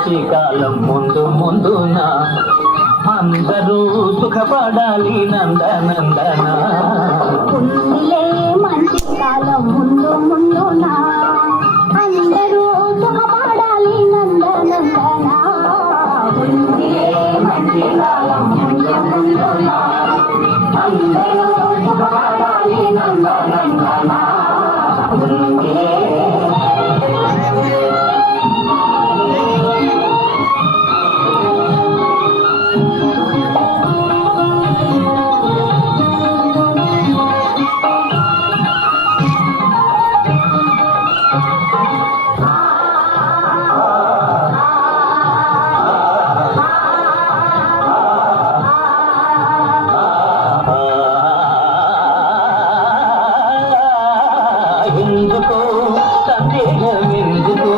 మంచి కాలం ముందు ముందున అందరూ సుఖపడాలి నందనందన. ఉందిలే మంచి కాలం ముందు ముందున అందరూ సుఖపడాలి నందనందన. ఉందిలే మంచి కాలం ముందు ముందున అందరూ సుఖపడాలి నందనందన. ఎందుకో సందేహం ఎందుకో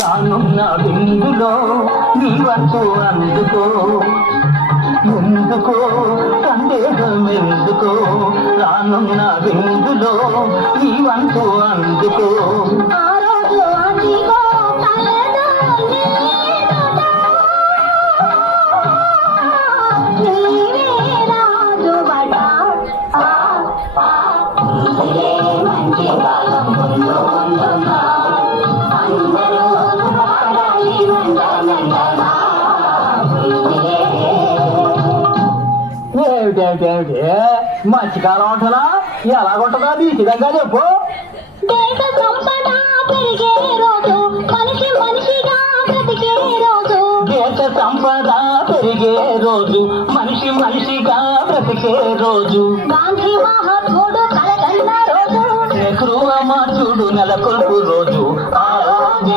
రానున్న బిందులో నీ వంతు అందుకో. ఎందుకో సందేహం ఎందుకో రానున్న బిందులో నీ వంతు అందుకో. ఏమిటేమిటేమిటి మధ్యకాలం ఉంటుందా? ఎలాగుంటుందా నీచిదంగా చెప్పు. దేశ సంపద పెరిగే రోజు మనిషి మనిషిగా బ్రతికే రోజు. దేశ సంపద పెరిగే రోజు మనిషి మనిషిగా బ్రతికే రోజు. గాంధీ మహాత్ముడు కలగన్న రోజు. నెహ్రూ అమరుడు నెలకొల్పు రోజు. ఆ రోజు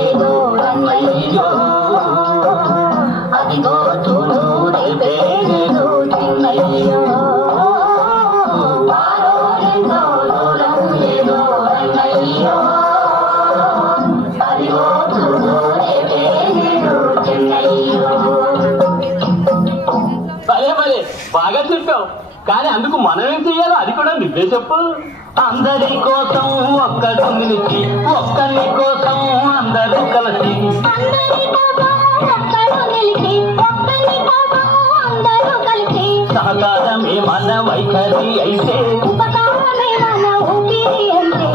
ఏదో రంగయ్యో అదిగో చూడు రేపేదో చిన్నయ్యో. భలే భలే బాగా చెప్పావు. కానీ అందుకు మనం ఏం చెయ్యాలో అది కూడా నువ్వే చెప్పు. అందరి కోసం ఒక్కడు నిలిచి ఒక్కరి కోసం అందరూ కలిసి. అందరి కోసం ఒక్కడు నిలిచి ఒక్కరి కోసం అందరూ కలిసి. సహకారమే మన వైఖరి అయితే ఉపకారమే మన ఊపిరి అంటే.